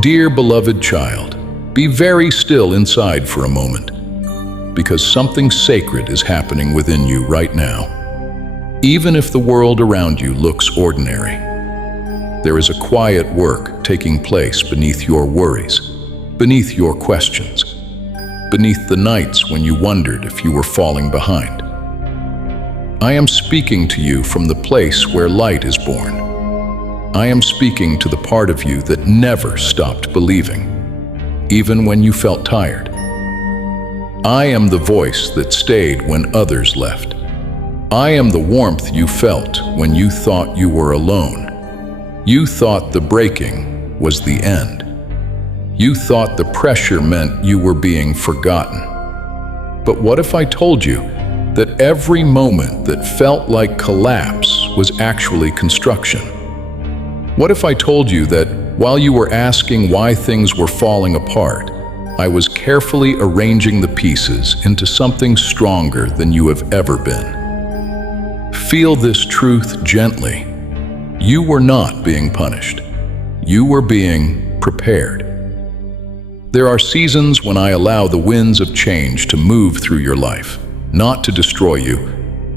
Dear beloved child, be very still inside for a moment, because something sacred is happening within you right now. Even if the world around you looks ordinary, there is a quiet work taking place beneath your worries, beneath your questions, beneath the nights when you wondered if you were falling behind. I am speaking to you from the place where light is born. I am speaking to the part of you that never stopped believing, even when you felt tired. I am the voice that stayed when others left. I am the warmth you felt when you thought you were alone. You thought the breaking was the end. You thought the pressure meant you were being forgotten. But what if I told you that every moment that felt like collapse was actually construction? What if I told you that while you were asking why things were falling apart, I was carefully arranging the pieces into something stronger than you have ever been? Feel this truth gently. You were not being punished. You were being prepared. There are seasons when I allow the winds of change to move through your life, not to destroy you,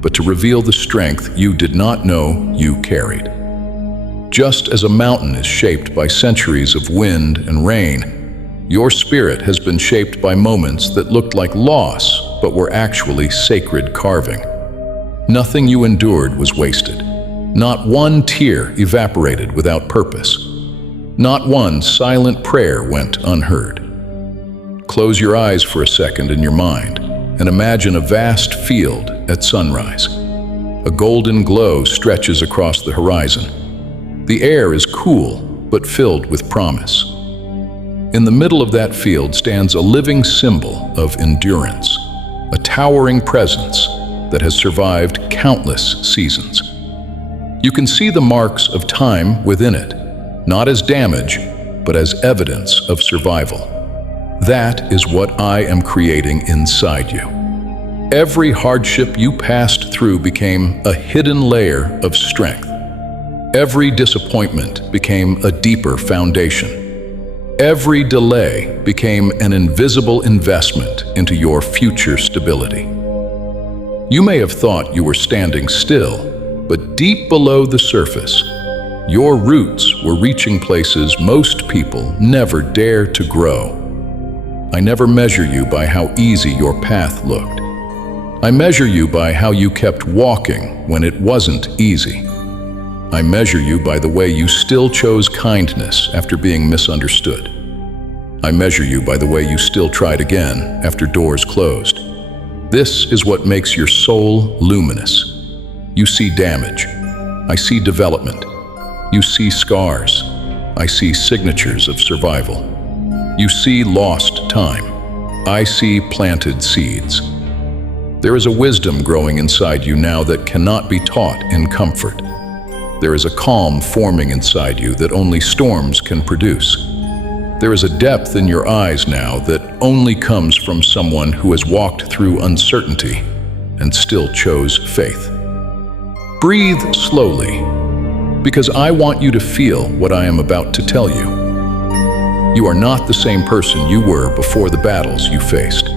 but to reveal the strength you did not know you carried. Just as a mountain is shaped by centuries of wind and rain, your spirit has been shaped by moments that looked like loss, but were actually sacred carving. Nothing you endured was wasted. Not one tear evaporated without purpose. Not one silent prayer went unheard. Close your eyes for a second in your mind and imagine a vast field at sunrise. A golden glow stretches across the horizon. The air is cool, but filled with promise. In the middle of that field stands a living symbol of endurance, a towering presence that has survived countless seasons. You can see the marks of time within it, not as damage, but as evidence of survival. That is what I am creating inside you. Every hardship you passed through became a hidden layer of strength. Every disappointment became a deeper foundation. Every delay became an invisible investment into your future stability. You may have thought you were standing still, but deep below the surface, your roots were reaching places most people never dare to grow. I never measure you by how easy your path looked. I measure you by how you kept walking when it wasn't easy. I measure you by the way you still chose kindness after being misunderstood. I measure you by the way you still tried again after doors closed. This is what makes your soul luminous. You see damage. I see development. You see scars. I see signatures of survival. You see lost time. I see planted seeds. There is a wisdom growing inside you now that cannot be taught in comfort. There is a calm forming inside you that only storms can produce. There is a depth in your eyes now that only comes from someone who has walked through uncertainty and still chose faith. Breathe slowly, because I want you to feel what I am about to tell you. You are not the same person you were before the battles you faced.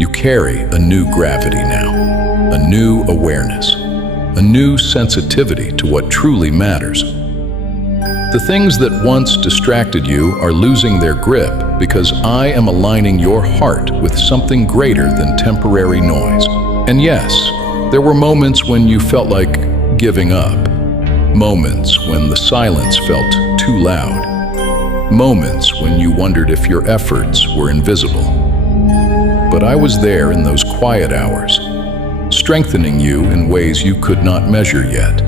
You carry a new gravity now, a new awareness, a new sensitivity to what truly matters. The things that once distracted you are losing their grip because I am aligning your heart with something greater than temporary noise. And yes, there were moments when you felt like giving up, moments when the silence felt too loud, moments when you wondered if your efforts were invisible. But I was there in those quiet hours, strengthening you in ways you could not measure yet.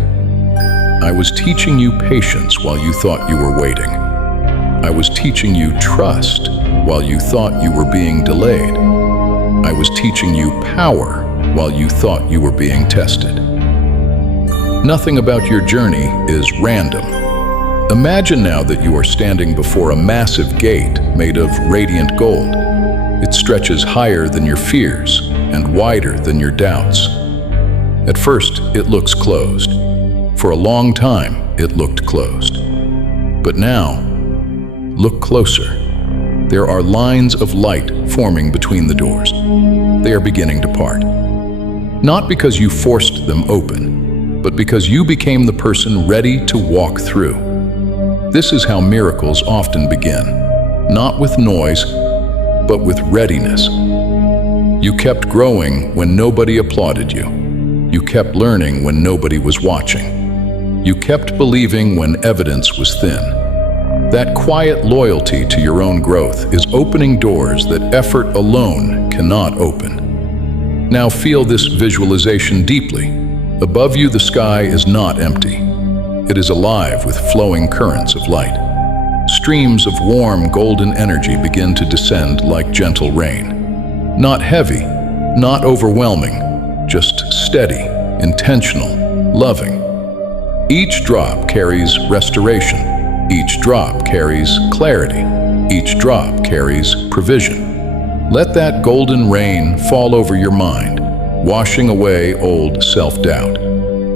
I was teaching you patience while you thought you were waiting. I was teaching you trust while you thought you were being delayed. I was teaching you power while you thought you were being tested. Nothing about your journey is random. Imagine now that you are standing before a massive gate made of radiant gold. It stretches higher than your fears and wider than your doubts. At first, it looks closed. For a long time, it looked closed. But now, Look closer. There are lines of light forming between the doors. They are beginning to part. Not because you forced them open, but because you became the person ready to walk through. This is how miracles often begin, not with noise, but with readiness. You kept growing when nobody applauded you. You kept learning when nobody was watching. You kept believing when evidence was thin. That quiet loyalty to your own growth is opening doors that effort alone cannot open. Now feel this visualization deeply. Above you, the sky is not empty. It is alive with flowing currents of light. Streams of warm, golden energy begin to descend like gentle rain. Not heavy, not overwhelming, just steady, intentional, loving. Each drop carries restoration. Each drop carries clarity. Each drop carries provision. Let that golden rain fall over your mind, washing away old self-doubt.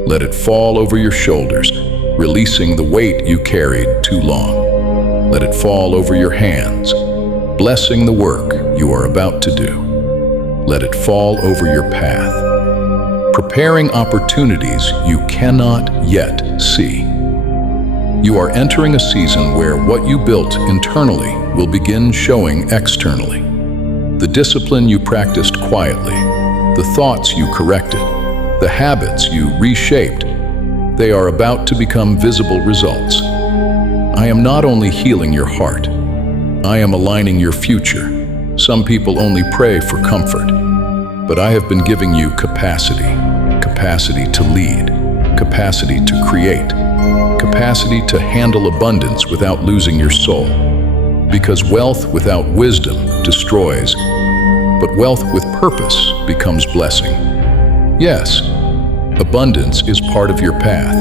Let it fall over your shoulders, releasing the weight you carried too long. Let it fall over your hands, blessing the work you are about to do. Let it fall over your path, preparing opportunities you cannot yet see. You are entering a season where what you built internally will begin showing externally. The discipline you practiced quietly, the thoughts you corrected, the habits you reshaped, they are about to become visible results. I am not only healing your heart, I am aligning your future. Some people only pray for comfort, but I have been giving you capacity to lead, capacity to create, capacity to handle abundance without losing your soul. Because wealth without wisdom destroys, but wealth with purpose becomes blessing. Yes, abundance is part of your path.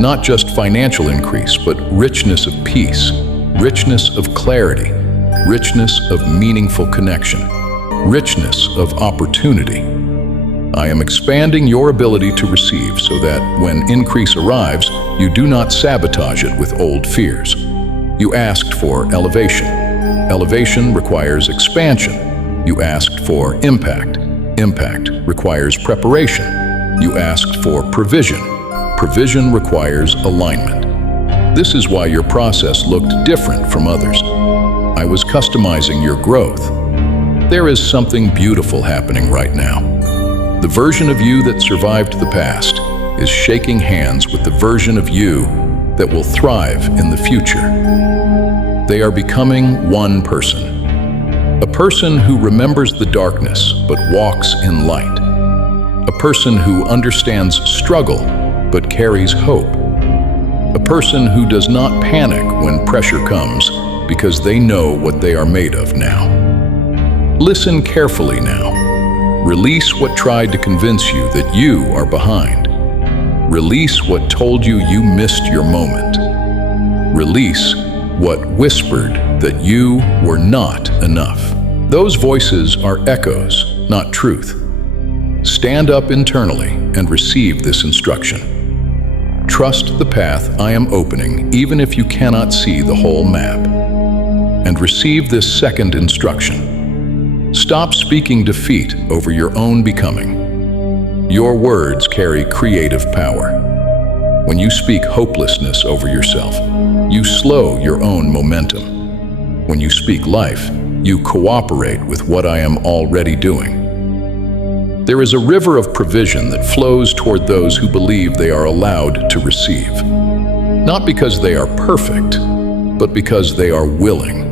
Not just financial increase, but richness of peace, richness of clarity, richness of meaningful connection, richness of opportunity. I am expanding your ability to receive so that when increase arrives, you do not sabotage it with old fears. You asked for elevation. Elevation requires expansion. You asked for impact. Impact requires preparation. You asked for provision. Provision requires alignment. This is why your process looked different from others. I was customizing your growth. There is something beautiful happening right now. The version of you that survived the past is shaking hands with the version of you that will thrive in the future. They are becoming one person. A person who remembers the darkness but walks in light. A person who understands struggle but carries hope. A person who does not panic when pressure comes because they know what they are made of now. Listen carefully now. Release what tried to convince you that you are behind. Release what told you you missed your moment. Release what whispered that you were not enough. Those voices are echoes, not truth. Stand up internally and receive this instruction. Trust the path I am opening, even if you cannot see the whole map. And receive this second instruction. Stop speaking defeat over your own becoming. Your words carry creative power. When you speak hopelessness over yourself, you slow your own momentum. When you speak life, you cooperate with what I am already doing. There is a river of provision that flows toward those who believe they are allowed to receive. Not because they are perfect, but because they are willing.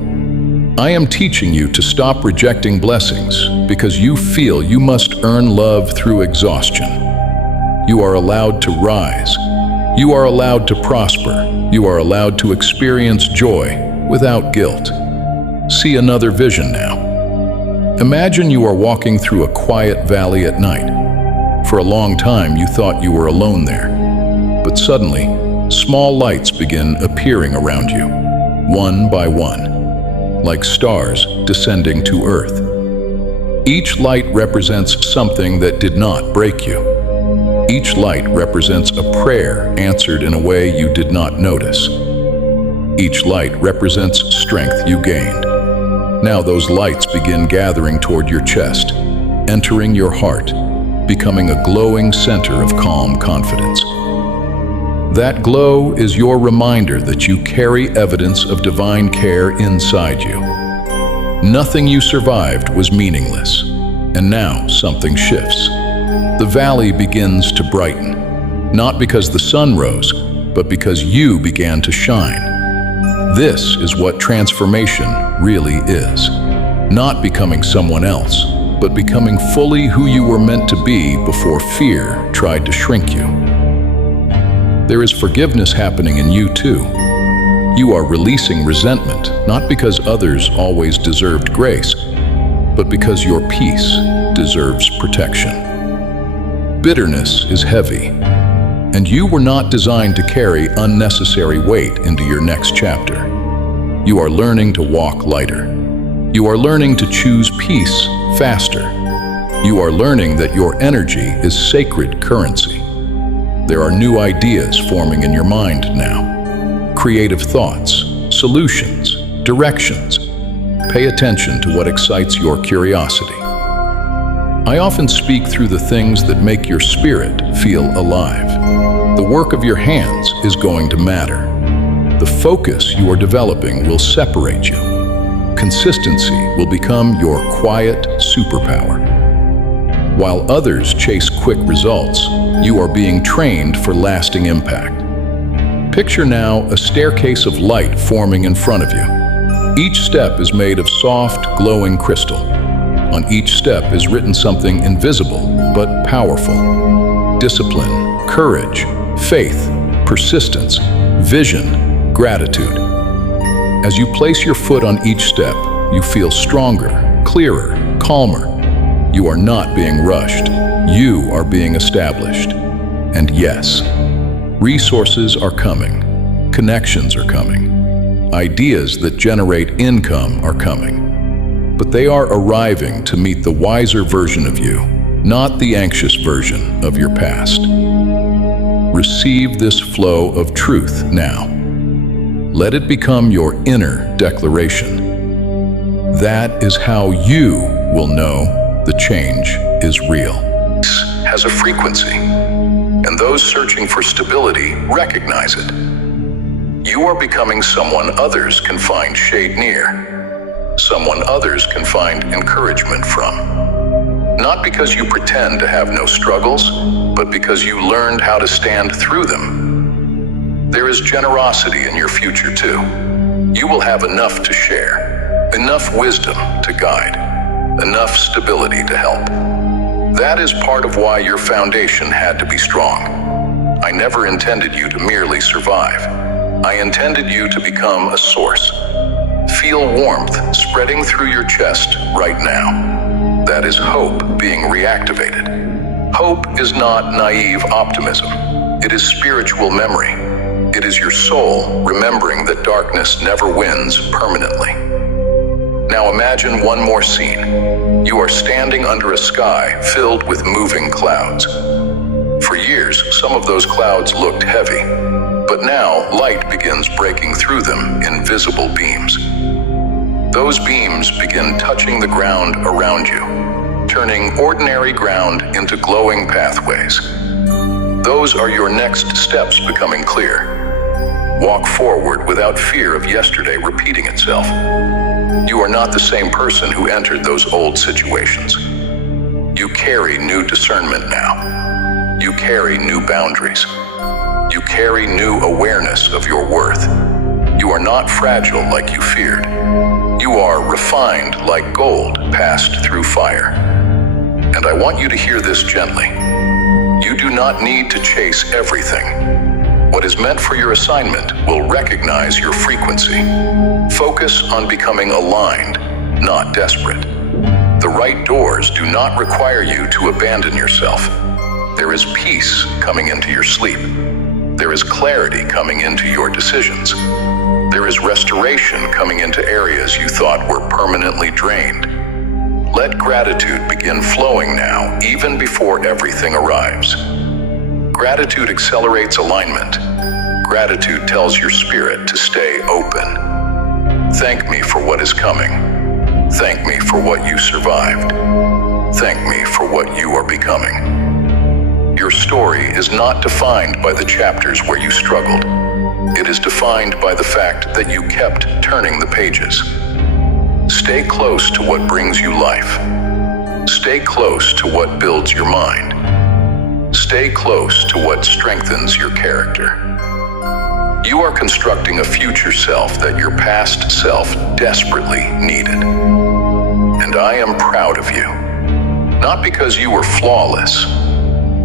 I am teaching you to stop rejecting blessings because you feel you must earn love through exhaustion. You are allowed to rise. You are allowed to prosper. You are allowed to experience joy without guilt. See another vision now. Imagine you are walking through a quiet valley at night. For a long time you thought you were alone there. But suddenly, small lights begin appearing around you, one by one, like stars descending to earth. Each light represents something that did not break you. Each light represents a prayer answered in a way you did not notice. Each light represents strength you gained. Now those lights begin gathering toward your chest, entering your heart, becoming a glowing center of calm confidence. That glow is your reminder that you carry evidence of divine care inside you. Nothing you survived was meaningless, and now something shifts. The valley begins to brighten, not because the sun rose, but because you began to shine. This is what transformation really is. Not becoming someone else, but becoming fully who you were meant to be before fear tried to shrink you. There is forgiveness happening in you too. You are releasing resentment, not because others always deserved grace, but because your peace deserves protection. Bitterness is heavy, and you were not designed to carry unnecessary weight into your next chapter. You are learning to walk lighter. You are learning to choose peace faster. You are learning that your energy is sacred currency. There are new ideas forming in your mind now. Creative thoughts, solutions, directions. Pay attention to what excites your curiosity. I often speak through the things that make your spirit feel alive. The work of your hands is going to matter. The focus you are developing will separate you. Consistency will become your quiet superpower. While others chase quick results, you are being trained for lasting impact. Picture now a staircase of light forming in front of you. Each step is made of soft, glowing crystal. On each step is written something invisible but powerful. Discipline, courage, faith, persistence, vision, gratitude. As you place your foot on each step, you feel stronger, clearer, calmer. You are not being rushed. You are being established. And yes, resources are coming. Connections are coming. Ideas that generate income are coming. But they are arriving to meet the wiser version of you, not the anxious version of your past. Receive this flow of truth now. Let it become your inner declaration. That is how you will know the change is real. Peace has a frequency, and those searching for stability recognize it. You are becoming someone others can find shade near, someone others can find encouragement from. Not because you pretend to have no struggles, but because you learned how to stand through them. There is generosity in your future too. You will have enough to share, enough wisdom to guide, enough stability to help. That is part of why your foundation had to be strong. I never intended you to merely survive. I intended you to become a source. Feel warmth spreading through your chest right now. That is hope being reactivated. Hope is not naive optimism. It is spiritual memory. It is your soul remembering that darkness never wins permanently. Now imagine one more scene. You are standing under a sky filled with moving clouds. For years, some of those clouds looked heavy, but now light begins breaking through them in visible beams. Those beams begin touching the ground around you, turning ordinary ground into glowing pathways. Those are your next steps becoming clear. Walk forward without fear of yesterday repeating itself. You are not the same person who entered those old situations. You carry new discernment now. You carry new boundaries. You carry new awareness of your worth. You are not fragile like you feared. You are refined like gold passed through fire. And I want you to hear this gently. You do not need to chase everything. What is meant for your assignment will recognize your frequency. Focus on becoming aligned, not desperate. The right doors do not require you to abandon yourself. There is peace coming into your sleep. There is clarity coming into your decisions. There is restoration coming into areas you thought were permanently drained. Let gratitude begin flowing now, even before everything arrives. Gratitude accelerates alignment. Gratitude tells your spirit to stay open. Thank me for what is coming. Thank me for what you survived. Thank me for what you are becoming. Your story is not defined by the chapters where you struggled. It is defined by the fact that you kept turning the pages. Stay close to what brings you life. Stay close to what builds your mind. Stay close to what strengthens your character. You are constructing a future self that your past self desperately needed. And I am proud of you. Not because you were flawless,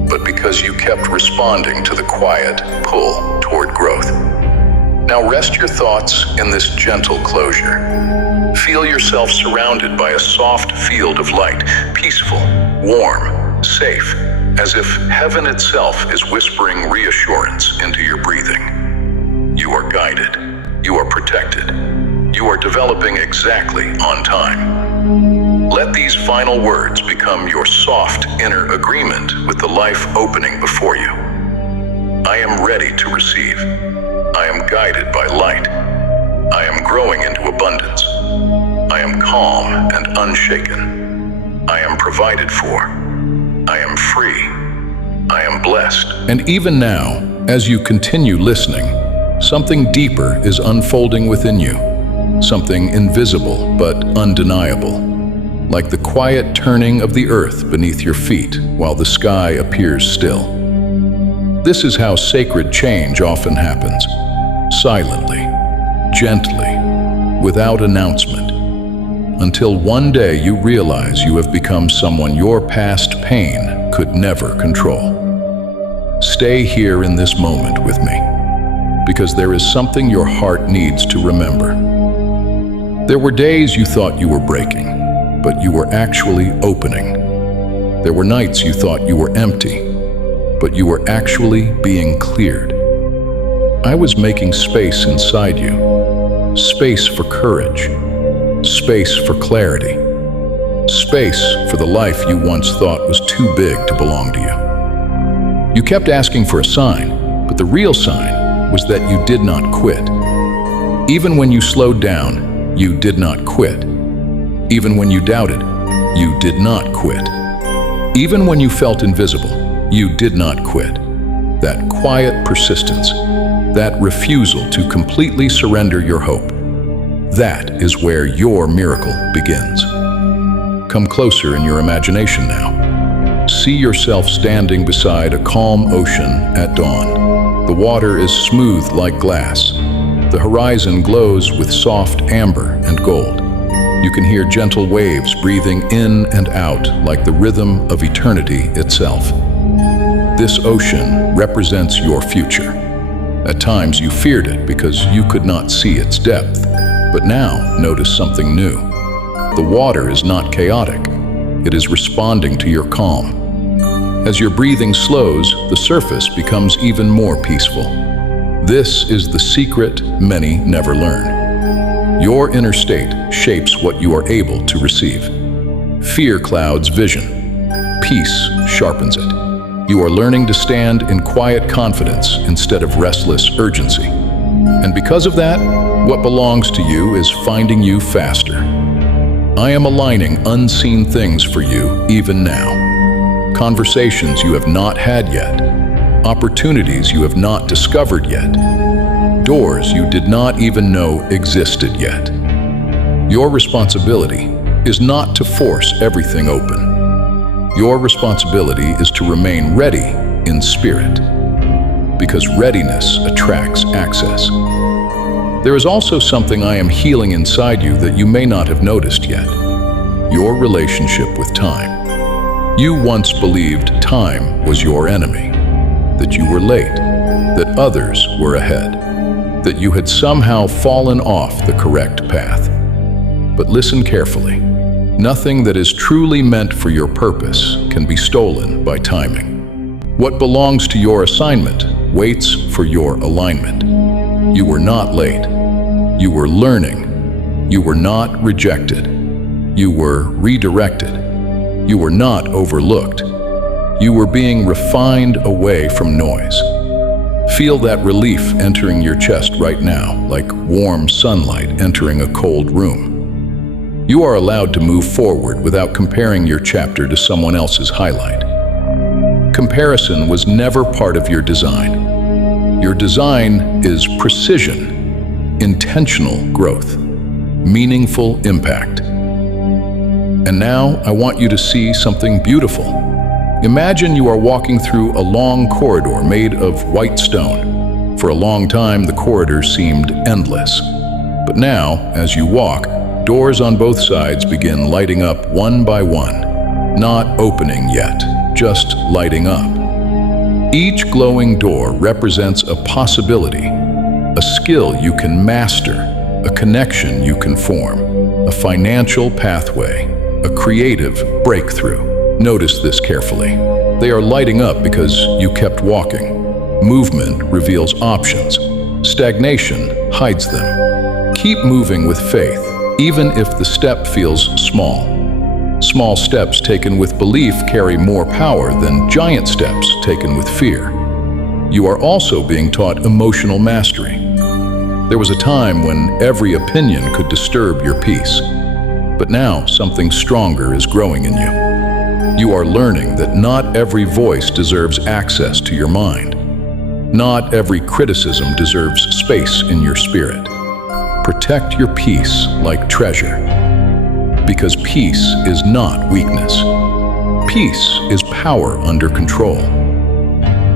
but because you kept responding to the quiet pull toward growth. Now rest your thoughts in this gentle closure. Feel yourself surrounded by a soft field of light, peaceful, warm, safe, as if heaven itself is whispering reassurance into your breathing. You are guided. You are protected. You are developing exactly on time. Let these final words become your soft inner agreement with the life opening before you. I am ready to receive. I am guided by light. I am growing into abundance. I am calm and unshaken. I am provided for. I am free. I am blessed. And even now, as you continue listening, something deeper is unfolding within you. Something invisible but undeniable. Like the quiet turning of the earth beneath your feet while the sky appears still. This is how sacred change often happens. Silently, gently, without announcement. Until one day you realize you have become someone your past pain could never control. Stay here in this moment with me, because there is something your heart needs to remember. There were days you thought you were breaking, but you were actually opening. There were nights you thought you were empty, but you were actually being cleared. I was making space inside you. Space for courage. Space for clarity. Space for the life you once thought was too big to belong to you. You kept asking for a sign, but the real sign was that you did not quit. Even when you slowed down, you did not quit. Even when you doubted, you did not quit. Even when you felt invisible, you did not quit. That quiet persistence, that refusal to completely surrender your hope, that is where your miracle begins. Come closer in your imagination now. See yourself standing beside a calm ocean at dawn. The water is smooth like glass. The horizon glows with soft amber and gold. You can hear gentle waves breathing in and out like the rhythm of eternity itself. This ocean represents your future. At times you feared it because you could not see its depth. But now notice something new. The water is not chaotic. It is responding to your calm. As your breathing slows, the surface becomes even more peaceful. This is the secret many never learn. Your inner state shapes what you are able to receive. Fear clouds vision. Peace sharpens it. You are learning to stand in quiet confidence instead of restless urgency. And because of that, what belongs to you is finding you faster. I am aligning unseen things for you even now. Conversations you have not had yet. Opportunities you have not discovered yet. Doors you did not even know existed yet. Your responsibility is not to force everything open. Your responsibility is to remain ready in spirit, because readiness attracts access. There is also something I am healing inside you that you may not have noticed yet. Your relationship with time. You once believed time was your enemy, that you were late, that others were ahead, that you had somehow fallen off the correct path. But listen carefully. Nothing that is truly meant for your purpose can be stolen by timing. What belongs to your assignment waits for your alignment. You were not late. You were learning. You were not rejected. You were redirected. You were not overlooked. You were being refined away from noise. Feel that relief entering your chest right now, like warm sunlight entering a cold room. You are allowed to move forward without comparing your chapter to someone else's highlight. Comparison was never part of your design. Your design is precision, intentional growth, meaningful impact. And now I want you to see something beautiful. Imagine you are walking through a long corridor made of white stone. For a long time, the corridor seemed endless. But now, as you walk, doors on both sides begin lighting up one by one. Not opening yet, just lighting up. Each glowing door represents a possibility, a skill you can master, a connection you can form, a financial pathway, a creative breakthrough. Notice this carefully. They are lighting up because you kept walking. Movement reveals options. Stagnation hides them. Keep moving with faith, even if the step feels small. Small steps taken with belief carry more power than giant steps taken with fear. You are also being taught emotional mastery. There was a time when every opinion could disturb your peace. But now something stronger is growing in you. You are learning that not every voice deserves access to your mind. Not every criticism deserves space in your spirit. Protect your peace like treasure. Because peace is not weakness. Peace is power under control.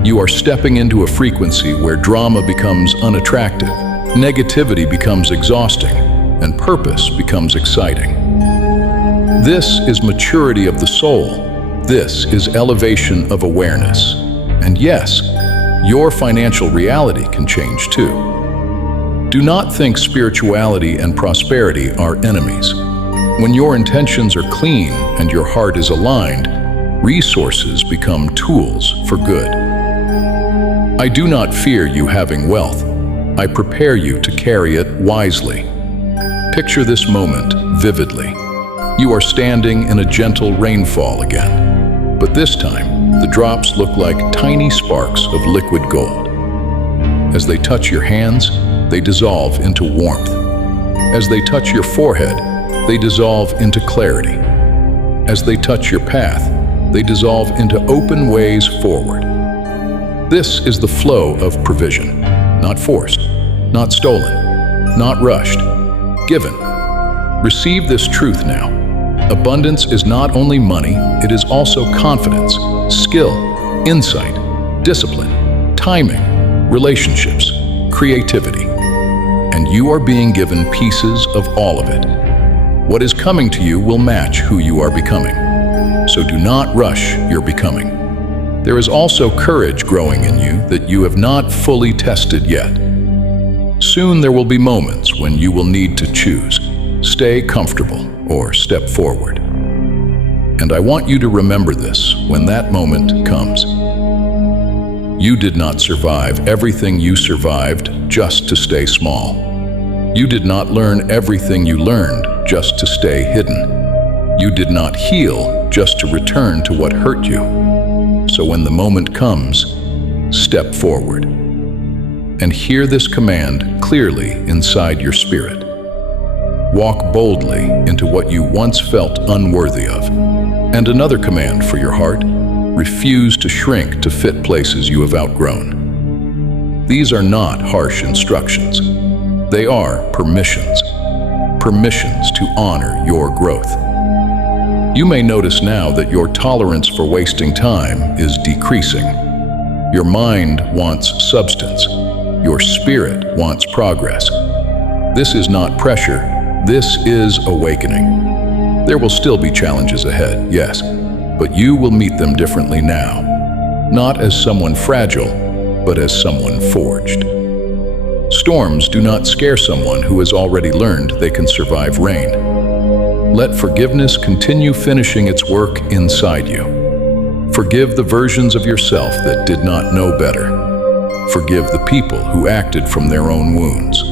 You are stepping into a frequency where drama becomes unattractive, negativity becomes exhausting, and purpose becomes exciting. This is maturity of the soul. This is elevation of awareness. And yes, your financial reality can change too. Do not think spirituality and prosperity are enemies. When your intentions are clean and your heart is aligned, resources become tools for good. I do not fear you having wealth. I prepare you to carry it wisely. Picture this moment vividly. You are standing in a gentle rainfall again, but this time the drops look like tiny sparks of liquid gold. As they touch your hands, they dissolve into warmth. As they touch your forehead, they dissolve into clarity. As they touch your path, they dissolve into open ways forward. This is the flow of provision, not forced, not stolen, not rushed, given. Receive this truth now. Abundance is not only money, it is also confidence, skill, insight, discipline, timing, relationships, creativity. And you are being given pieces of all of it. What is coming to you will match who you are becoming. So do not rush your becoming. There is also courage growing in you that you have not fully tested yet. Soon there will be moments when you will need to choose. Stay comfortable or step forward. And I want you to remember this when that moment comes. You did not survive everything you survived just to stay small. You did not learn everything you learned just to stay hidden. You did not heal just to return to what hurt you. So when the moment comes, step forward. And hear this command clearly inside your spirit. Walk boldly into what you once felt unworthy of. And another command for your heart, refuse to shrink to fit places you have outgrown. These are not harsh instructions. They are permissions. Permissions to honor your growth. You may notice now that your tolerance for wasting time is decreasing. Your mind wants substance. Your spirit wants progress. This is not pressure. This is awakening. There will still be challenges ahead, yes, but you will meet them differently now. Not as someone fragile, but as someone forged. Storms do not scare someone who has already learned they can survive rain. Let forgiveness continue finishing its work inside you. Forgive the versions of yourself that did not know better. Forgive the people who acted from their own wounds.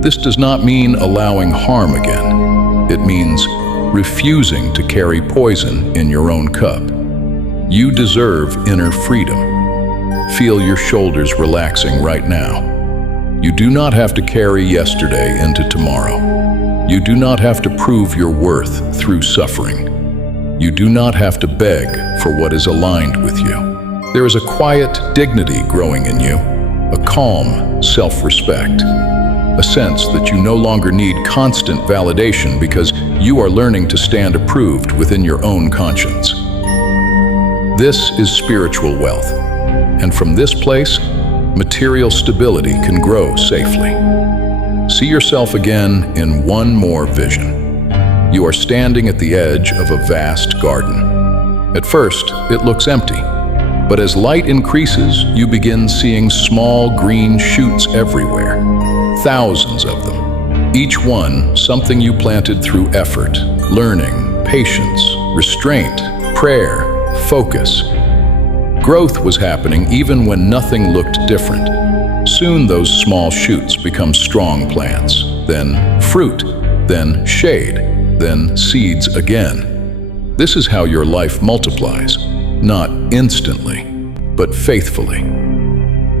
This does not mean allowing harm again. It means refusing to carry poison in your own cup. You deserve inner freedom. Feel your shoulders relaxing right now. You do not have to carry yesterday into tomorrow. You do not have to prove your worth through suffering. You do not have to beg for what is aligned with you. There is a quiet dignity growing in you, a calm self-respect, a sense that you no longer need constant validation because you are learning to stand approved within your own conscience. This is spiritual wealth, and from this place, material stability can grow safely. See yourself again in one more vision. You are standing at the edge of a vast garden. At first, it looks empty, but as light increases, you begin seeing small green shoots everywhere, thousands of them. Each one something you planted through effort, learning, patience, restraint, prayer, focus. Growth was happening even when nothing looked different. Soon those small shoots become strong plants, then fruit, then shade, then seeds again. This is how your life multiplies, not instantly, but faithfully.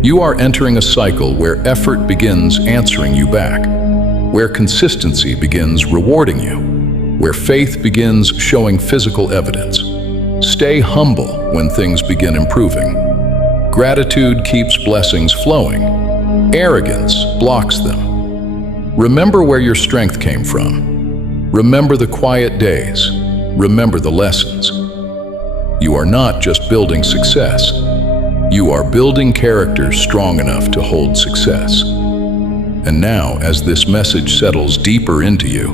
You are entering a cycle where effort begins answering you back, where consistency begins rewarding you, where faith begins showing physical evidence. Stay humble when things begin improving. Gratitude keeps blessings flowing. Arrogance blocks them. Remember where your strength came from. Remember the quiet days. Remember the lessons. You are not just building success. You are building character strong enough to hold success. And now, as this message settles deeper into you,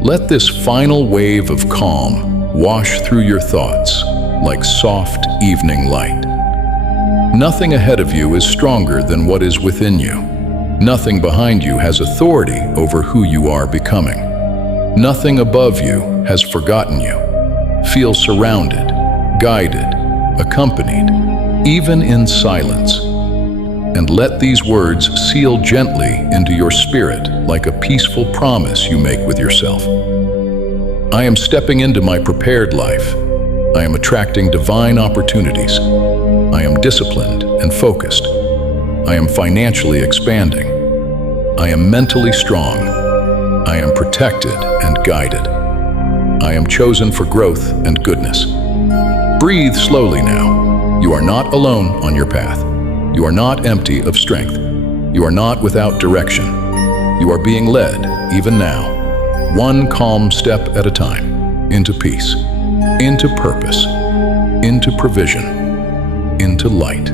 let this final wave of calm wash through your thoughts like soft evening light. Nothing ahead of you is stronger than what is within you. Nothing behind you has authority over who you are becoming. Nothing above you has forgotten you. Feel surrounded, guided, accompanied, even in silence. And let these words seal gently into your spirit like a peaceful promise you make with yourself. I am stepping into my prepared life. I am attracting divine opportunities. I am disciplined and focused. I am financially expanding. I am mentally strong. I am protected and guided. I am chosen for growth and goodness. Breathe slowly now. You are not alone on your path. You are not empty of strength. You are not without direction. You are being led, even now, one calm step at a time, into peace, into purpose, into provision, into light.